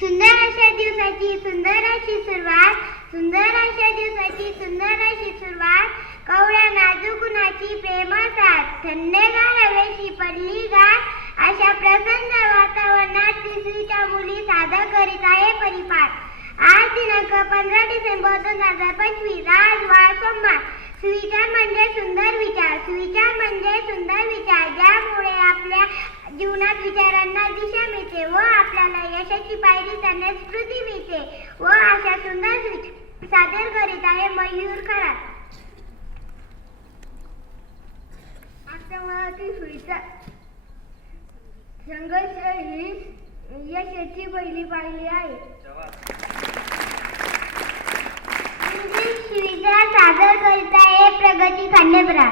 सुंदर अशा दिवसाची सुंदर अशी सुरुवात, सुंदर अशा दिवसाची सुंदर अशी सुरुवात, कवळ्या नाजूक उन्हाची प्रेमळ साथ, थंडगार हवेशी पडली गाठ, अशा प्रसन्न वातावरणात तिसरीच्या मुली सादर करीत आहे परिपाठ. आज दिनांक 15 डिसेंबर 2025, आज वार सोमवार. सुविचार म्हणजे सुंदर विचार, सुविचार म्हणजे सुंदर विचार, ज्यामुळे आपल्या जीवनात विचारांना दिशा मिळते व आपल्याला यशाची पायरी चढण्यास स्फूर्ती मिळते व अशा सुंदर सादर करीत आहे मयूर खरात. आजच्या मराठी सुविचार संघर्ष ही यशाची पहिली पायरी आहे. इंग्लिश सुविचार सादर करीत आहे प्रगती खांडेबरा.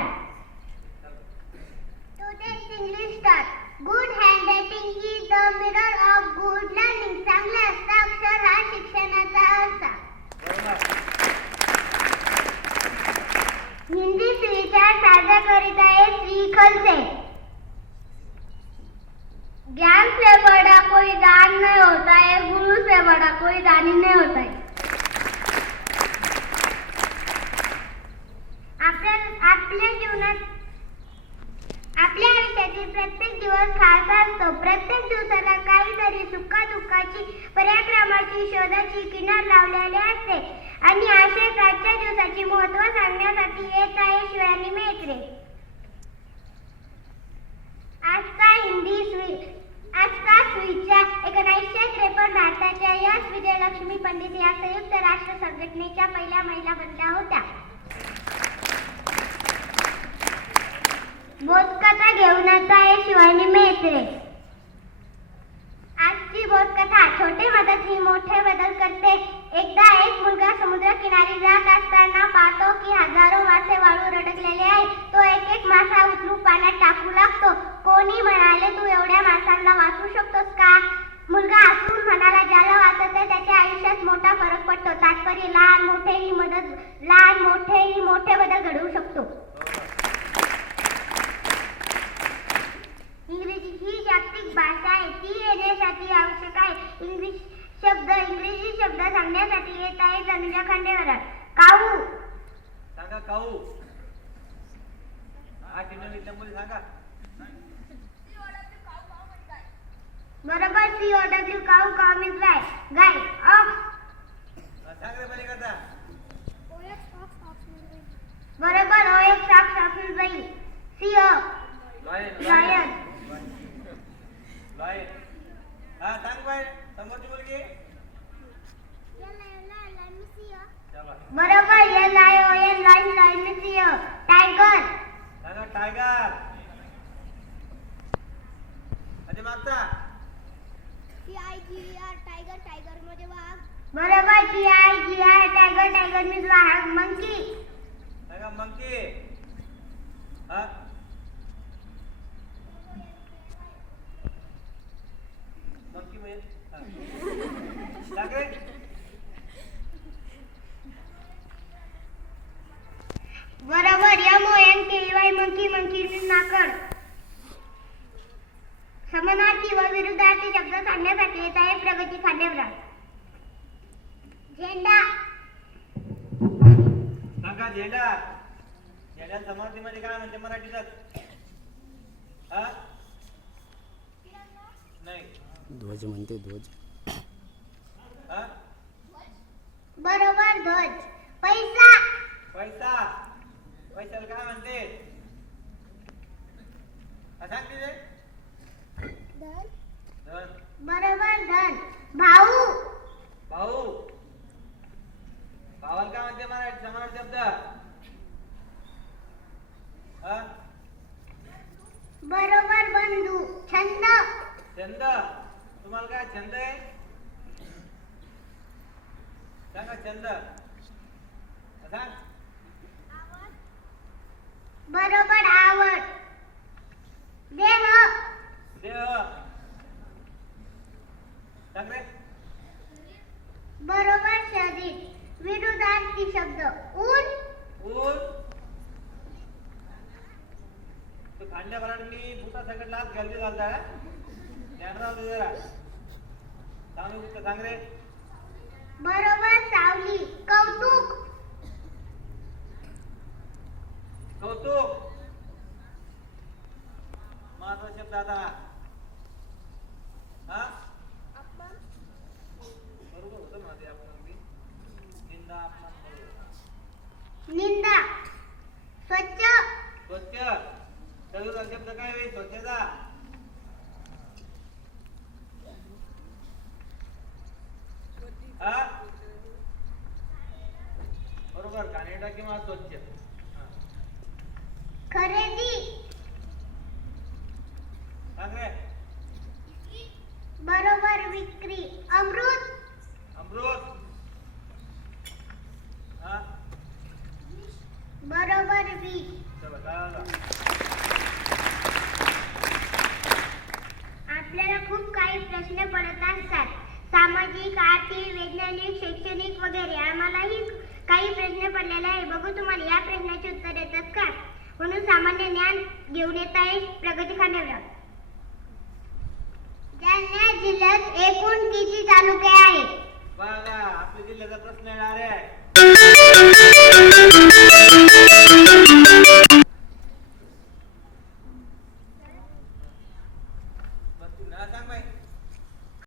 Today's English start. Good handwriting is the mirror of good learning. चांगले हस्ताक्षर हा शिक्षणाचा अर्थ. हिंदी सुविचार सादर करीत आहे श्री खलसे. ज्ञान से बड़ा कोई दान नहीं होता है, गुरु से बड़ा कोई दानी नहीं होता है. आपल्या जीवनात आपल्या आयुष्यातील प्रत्येक दिवस खास असतो. प्रत्येक दिवसाला काहीतरी सुखदुःखाची पराक्रमाची शोधाची किनार लावलेली असते आणि अशाच आजच्या दिवसाचे महत्त्व सांगण्यासाठी येत आहे शिवानी मेत्रे. आजचा सुविचार 1953 भारताच्या यश विजयलक्ष्मी पंडित या संयुक्त राष्ट्र संघटनेच्या पहिल्या महिला बनल्या होत्या. बोधकथा घेऊन आहे शिवानी मेत्रे. आजची बोधकथा. छोटे मदत ही मोठे बदल करते. एकदा एक मुलगा समुद्रकिनारी जात असताना पाहतो की हजारो मासे वाळू रडकलेले आहेत. तो एक एक मासा उचलून पाण्यात टाकू लागतो. कोणी म्हणाले, तू एवढ्या माशांना वाचवू शकतोस का? मुलगा हसून म्हणाला, ज्याला वाचते त्याच्या आयुष्यात मोठा फरक पडतो. तात्पर्य, लहान मोठेही मोठे बदल घडवू शकतो. इंग्रजी ही जागतिक भाषा आहे. ती येण्यासाठी आवश्यक आहे. इंग्रजी शब्द सांगण्यासाठी येत आहे तनुजा खांडेकर. काऊ. सांगा काऊ. सांगा. बरोबर. COW cow. काऊ मीन्स गाय. गाय. ऑक्स. सांग रे बरी कथा. बरोबर. OX ऑक्स ऑक्स बैल. CO lion. लायन. हा सांग बाय. समोरची मुलगी. बरोबर. LION lion. लाइन में CO. टाइगर. सांगा टायगर. अरे मागचा. TIGER tiger. टाइगर मध्ये वाघ. बरोबर. TIGR tiger. टाइगर मीन्स वाघ. मंकी. सांगा मंकी. हा मंकी म्हणजे सांग रे. बरोबर. MONKEY monkey. मंकी मीन्स माकड. समानार्थी व विरुद्धार्थी शब्द सांगण्यासाठी येत आहे प्रगती खांडेबरा. झेंडा. सांगा झेंडा. झेंडा समानार्थी मध्ये काय म्हणते मराठीत? हा नाही. ध्वज म्हणते. ध्वज. हा बरोबर. ध्वज. पैसा. पैसा. पैशाला काय म्हणते? सांगते रे. धन. बरोबर. धन. भाऊ. भाऊ. भावाला काय म्हणते मराठी समानार्थी शब्द? हा बरोबर. बंधू. छंद. छंद. तुम्हाला काय छंद आहे? सांगा छंद. सांग. बरोबर. आवड. देह. देह. सांग रे. बरोबर. शरीर. विरुद्धार्थी शब्द. ऊन. ऊन. तो खांड्या भराड मी बुटा सगळं लाच घालते घालता. ध्यान राहू दे जरा. सांग उत्तर सांग रे. बरोबर सावली. कौतुक. कौतुक. माझा शब्द आता हा बरोबर होतं माझे आपण अगदी. निंदा अपमान बरोबर. निंदा. स्वच्छ. स्वच्छ. सगळा शब्द काय होईल? स्वच्छता. हा बरोबर. घाणेरडा किंवा स्वच्छ. हा. खरेदी. सांग रे. बरोबर विक्री. अमृत. अमृत. हा बरोबर विष. चला झालं. आपल्याला खूप काही प्रश्न पडत असतात. सामाजिक, आर्थिक, वैज्ञानिक, शैक्षणिक वगैरे. आम्हालाही काही प्रश्न पडलेले आहे. बघू तुम्हाला या प्रश्नाचे उत्तर येतात का म्हणून सामान्य ज्ञान घेऊन येत आहे प्रगती खानावर. जालना जिल्ह्यात एकूण किती तालुके आहेत? बघा आपल्या जिल्ह्याचा प्रश्न येणार आहे.